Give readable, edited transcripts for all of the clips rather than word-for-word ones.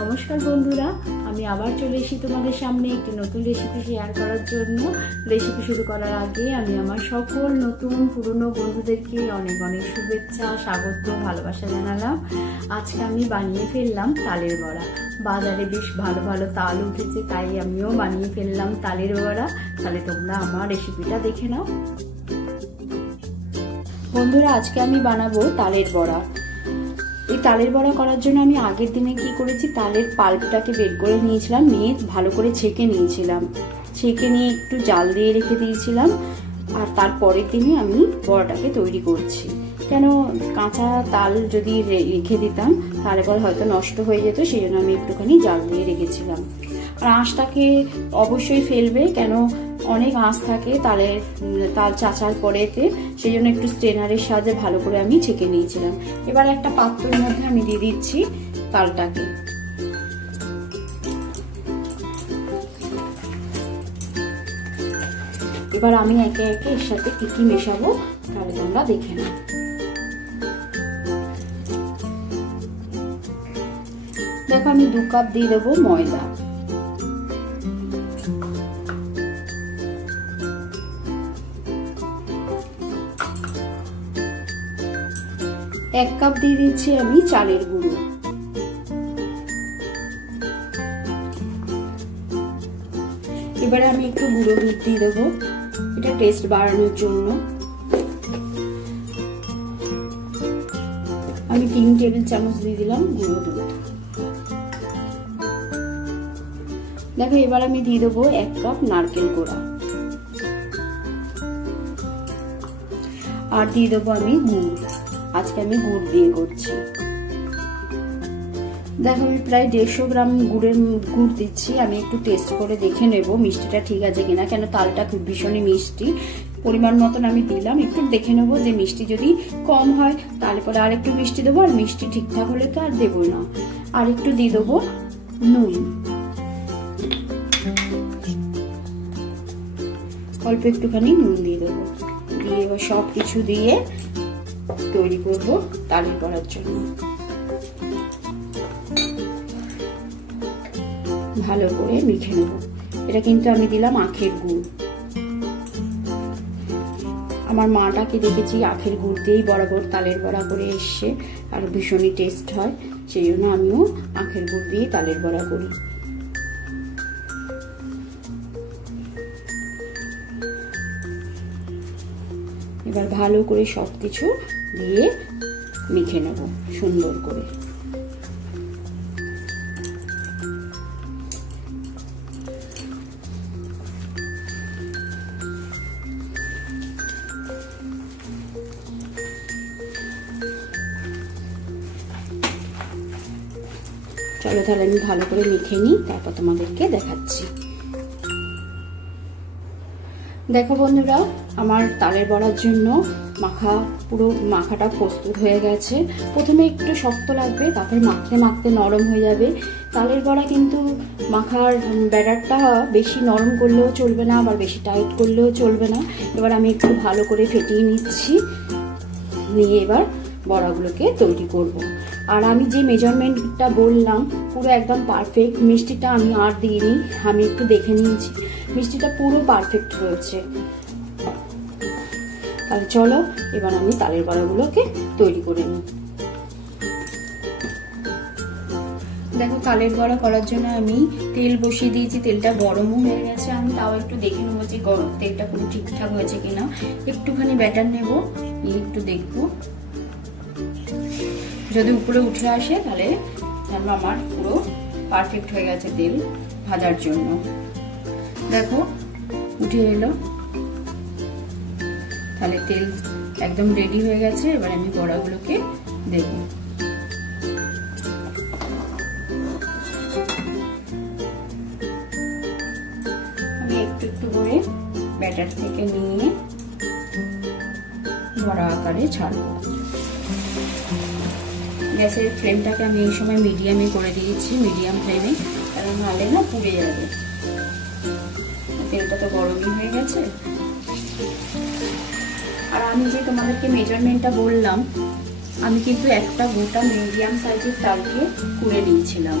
নমস্কার বন্ধুরা, আমি আবার চলে এসেছি তোমাদের সামনে একটি নতুন রেসিপি শেয়ার করার জন্য। রেসিপি শুরু করার আগে আমি আমার সকল নতুন পুরনো বন্ধুদেরকে অনেক অনেক শুভেচ্ছা, স্বাগত, ভালোবাসা জানালাম। আজকে আমি বানিয়ে ফেললাম তালের বড়া। বাজারে বেশ ভালো ভালো তাল উঠেছে, তাই আমিও বানিয়ে ফেললাম তালের বড়া। তাহলে তোমরা আমার রেসিপিটা দেখে নাও। বন্ধুরা, আজকে আমি বানাবো তালের বড়া। এই তালের বড়া করার জন্য আমি আগের দিনে কি করেছি, তালের পাল্পটাকে বের করে নিয়েছিলাম, নিয়ে ভালো করে ছেঁকে নিয়েছিলাম। ছেঁকে নিয়ে একটু জাল দিয়ে রেখে দিয়েছিলাম। আর তারপরের দিনে আমি বড়াটাকে তৈরি করছি। কেন, কাঁচা তাল যদি রেখে দিতাম তাহলে পরে হয়তো নষ্ট হয়ে যেত, সেই জন্য আমি একটুখানি জাল দিয়ে রেখেছিলাম। আর আঁশটাকে অবশ্যই ফেলবে, কেন অনেক আঁশ থাকে তাল চাচার পরেতে, সেই জন্য একটু স্ট্রেনারের সাহায্যে ভালো করে আমি ছেঁকে নিয়েছিলাম। এবার একটা পাত্রের মধ্যে আমি দিয়ে দিচ্ছি তালটাকে। এবার আমি একে একে এর সাথে কি কি মেশাবো তাহলে তোমরা দেখে নাও। দেখো, আমি 2 কাপ দিয়ে দেবো ময়দা, 1 কাপ দিয়ে দিচ্ছি আমি চালের গুঁড়ো, এবারে আমি একটু গুঁড়ো দুধ দিয়ে দেবো, এটা টেস্ট বাড়ানোর জন্য। আমি 3 টেবিল চামচ দিয়ে দিলাম গুঁড়ো দুধ। দেখো, এবার আমি দিয়ে দেবো 1 কাপ নারকেল কোড়া, আর দিয়ে দেবো আমি গুড়। আজকে আমি গুড় দিয়ে করছি। দেখো, আমি প্রায় 150 গ্রাম গুড় দিচ্ছি। আমি একটু টেস্ট করে দেখে নেব মিষ্টিটা ঠিক আছে কিনা, কেন তালটা খুব ভীষণই মিষ্টি। পরিমাণ মতন আমি দিলাম, একটু দেখে নেবো যে মিষ্টি যদি কম হয় তাহলে পরে আর একটু মিষ্টি দেবো, আর মিষ্টি ঠিকঠাক হলে তো আর দেবো না। আর একটু দিয়ে দেবো নুন, অল্প একটুখানি নুন দিয়ে দেবো। দিয়ে এবার সব কিছু দিয়ে তৈরি করবো তালের বড়ার জন্য। ভালো করে মেখে নেব। এটা কিন্তু আমি দিলাম আখের গুড়। আমার মাটাকে দেখেছি আখের গুড় দিয়েই বরাবর তালের বড়া করে এসছে, আর ভীষণই টেস্ট হয়, সেই জন্য আমিও আখের গুড় দিয়ে তালের বড়া করি। এবার ভালো করে সবকিছু দিয়ে মেখে নেব সুন্দর করে। চলো তাহলে আমি ভালো করে মেখে নিই, তারপর তোমাদেরকে দেখাচ্ছি। দেখো বন্ধুরা, আমার তালের বড়ার জন্য পুরো মাখাটা প্রস্তুত হয়ে গেছে। প্রথমে একটু শক্ত লাগবে, তারপর মাখতে মাখতে নরম হয়ে যাবে। তালের বড়া কিন্তু মাখার ব্যাটারটা বেশি নরম করলেও চলবে না, আবার বেশি টাইট করলেও চলবে না। এবার আমি একটু ভালো করে ফেটিয়ে নিচ্ছি, নিয়ে এবার বড়াগুলোকে তৈরি করব। আর আমি যে মেজারমেন্টটা বললাম পুরো একদম পারফেক্ট। মিষ্টিটা আমি আর দিইনি, আমি একটু দেখে নিয়েছি, মিষ্টিটা পুরো পারফেক্ট রয়েছে। তাহলে চলো এবার আমি তালের বড়াগুলোকে তৈরি করে নিই। দেখো, তালের বড়া করার জন্য আমি তেল বসিয়ে দিয়েছি, তেলটা গরমও হয়ে গেছে। আমি তাও একটু দেখে নেবো যে তেলটা পুরো ঠিকঠাক হয়েছে কিনা। একটুখানি ব্যাটার নেব, একটু দেখবো, যদি উপরে উঠে আসে তাহলে আমার পুরো পারফেক্ট হয়ে গেছে তেল ভাজার জন্য। দেখো, উঠে এলো, তাহলে তেল একদম রেডি হয়ে গেছে। এবার আমি বড়াগুলোকে দেব। আমি একটু একটু করে ব্যাটার থেকে নিয়ে বড়া আকারে ছাড়বো। গ্যাসের ফ্লেমটাকে আমি এই সময় মিডিয়ামে করে দিয়েছি, মিডিয়াম ফ্লেমে, কারণ নাহলে না পুড়ে যাবে। তেলটা তো গরমই হয়ে গেছে। আর আমি যে তোমাদেরকে মেজারমেন্টটা বললাম, আমি কিন্তু একটা গোটা মিডিয়াম সাইজের তালকে কুড়ে নিয়েছিলাম।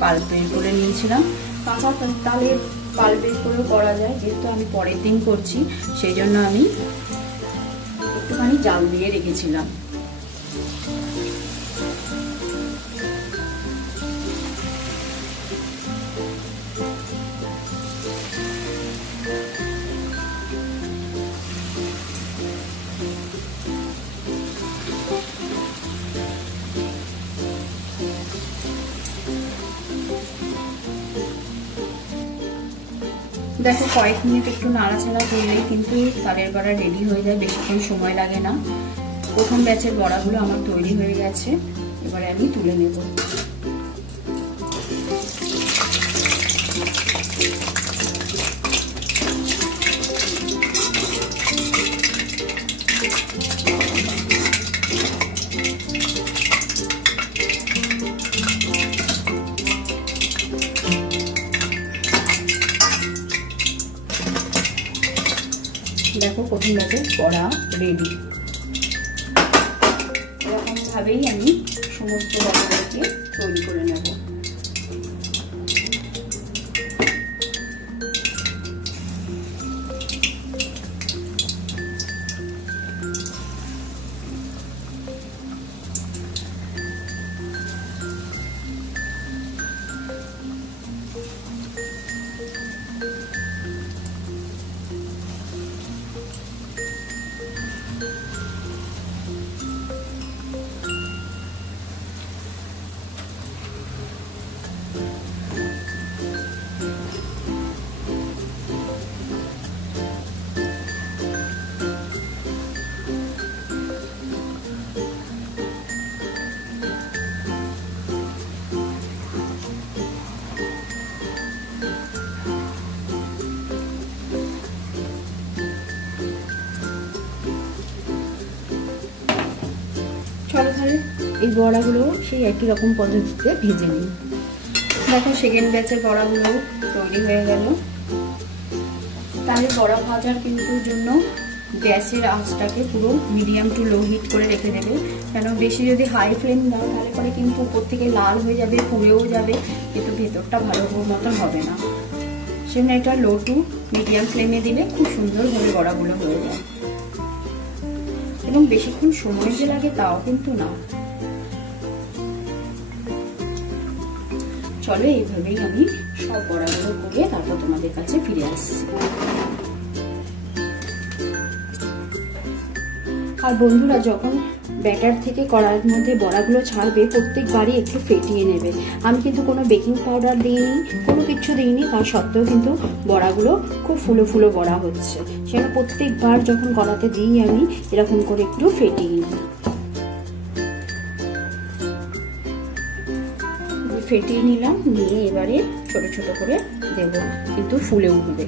পাল্প বের করে নিয়েছিলাম। কাঁচা তালের পাল্প বের করেও করা যায়, যেহেতু আমি পরের দিন করছি সেই জন্য আমি একটুখানি জাল দিয়ে রেখেছিলাম। দেখো কয়েক মিনিট একটু নাড়াচাড়া করলেই কিন্তু তালের বড়া রেডি হয়ে যায়, বেশিক্ষণ সময় লাগে না। প্রথম ব্যাচের বড়াগুলো আমার তৈরি হয়ে গেছে, এবারে আমি তুলে নেব। দেখো প্রথম ব্যাচের বড়া রেডি। এরকম ভাবেই আমি সমস্ত বড়াগুলোকে তৈরি করে নেব। চলো তাহলে এই বড়াগুলো সেই একই রকম পদ্ধতিতে ভেজে নিই। দেখো সেকেন্ড ব্যাচের বড়াগুলো তৈরি হয়ে গেল। তাহলে বড়া ভাজার কিন্তু জন্য গ্যাসের আঁচটাকে পুরো মিডিয়াম টু লো হিট করে রেখে দেবে, কেন বেশি যদি হাই ফ্লেম দাও তাহলে পরে কিন্তু উপর থেকে লাল হয়ে যাবে, পুড়েও যাবে, কিন্তু ভেতরটা ভালো মতন হবে না। সেজন্য এটা লো টু মিডিয়াম ফ্লেমে দিলে খুব সুন্দরভাবে বড়াগুলো হয়ে যায়, এবং বেশিক্ষণ সময় যে লাগে তাও কিন্তু না। চলো এইভাবেই আমি সব বড়াগুলো করে তারপর তোমাদের কাছে ফিরে আসছি। আর বন্ধুরা, যখন ব্যাটার থেকে কড়াইয়ের মধ্যে বড়াগুলো ছাড়বে প্রত্যেকবারই একটু ফেটিয়ে নেবে। আমি কিন্তু কোনো বেকিং পাউডার দিইনি, কোনো কিছু দিইনি, তার সত্ত্বেও কিন্তু বড়াগুলো খুব ফুলো ফুলো বড়া হচ্ছে। সেটা প্রত্যেকবার যখন কড়াতে দিই আমি এরকম করে একটু ফেটিয়ে নিই। ফেটিয়ে নিলাম, নিয়ে এবারে ছোট ছোট করে দেব, কিন্তু ফুলে উঠবে।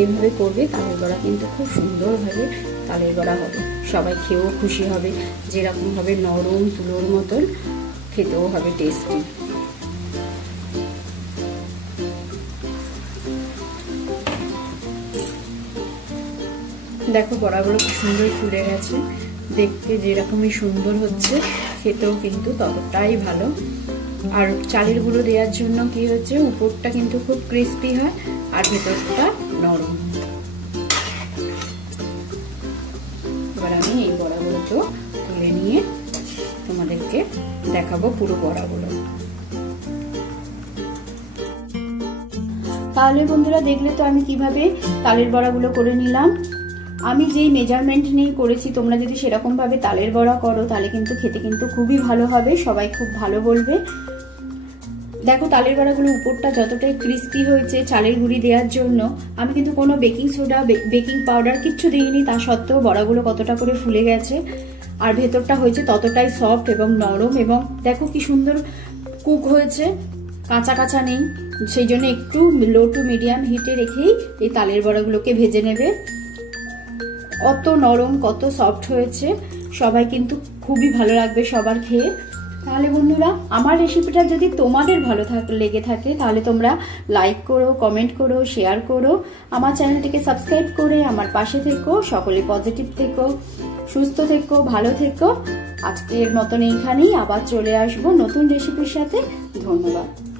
এইভাবে করবে, তালের বড়া কিন্তু খুব সুন্দরভাবে তালের বড়া হবে, সবাই খেয়েও খুশি হবে। যেরকম হবে নরম তুলোর মতন, খেতেও হবে টেস্টি। দেখো বড়াগুলো খুব সুন্দর ফুলে গেছে, দেখতে যেরকমই সুন্দর হচ্ছে, খেতেও কিন্তু ততটাই ভালো। আর চালের গুঁড়ো দেওয়ার জন্য কি হচ্ছে, উপরটা কিন্তু খুব ক্রিস্পি হয় আর ভেতরটা নরম। এবার আমি এই বড়াগুলোকেও তুলে নিয়ে তোমাদেরকে দেখাবো পুরো বড়াগুলো। তাহলে বন্ধুরা দেখলে তো আমি কিভাবে তালের বড়াগুলো করে নিলাম। আমি যেই মেজারমেন্ট নিয়ে করেছি, তোমরা যদি সেরকম ভাবে তালের বড়া করো তাহলে কিন্তু খেতে কিন্তু খুবই ভালো হবে, সবাই খুব ভালো বলবে। দেখো তালের বড়াগুলো উপরটা যতটাই ক্রিস্পি হয়েছে চালের গুঁড়ি দেওয়ার জন্য, আমি কিন্তু কোনো বেকিং সোডা বেকিং পাউডার কিচ্ছু দিইনি, তা সত্ত্বেও বড়াগুলো কতটা করে ফুলে গেছে, আর ভেতরটা হয়েছে ততটাই সফট এবং নরম। এবং দেখো কি সুন্দর কুক হয়েছে, কাঁচা কাঁচা নেই। সেই জন্য একটু লো টু মিডিয়াম হিটে রেখেই এই তালের বড়াগুলোকে ভেজে নেবে। কত নরম, কত সফট হয়েছে। সবাই কিন্তু খুবই ভালো লাগবে সবার খেয়ে। তাহলে বন্ধুরা, আমার রেসিপিটা যদি তোমাদের ভালো লেগে থাকে তাহলে তোমরা লাইক করো, কমেন্ট করো, শেয়ার করো, আমার চ্যানেলটিকে সাবস্ক্রাইব করে আমার পাশে থেকো। সকলে পজিটিভ থেকো, সুস্থ থেকো, ভালো থেকো। আজকের মতন এইখানেই, আবার চলে আসবো নতুন রেসিপির সাথে। ধন্যবাদ।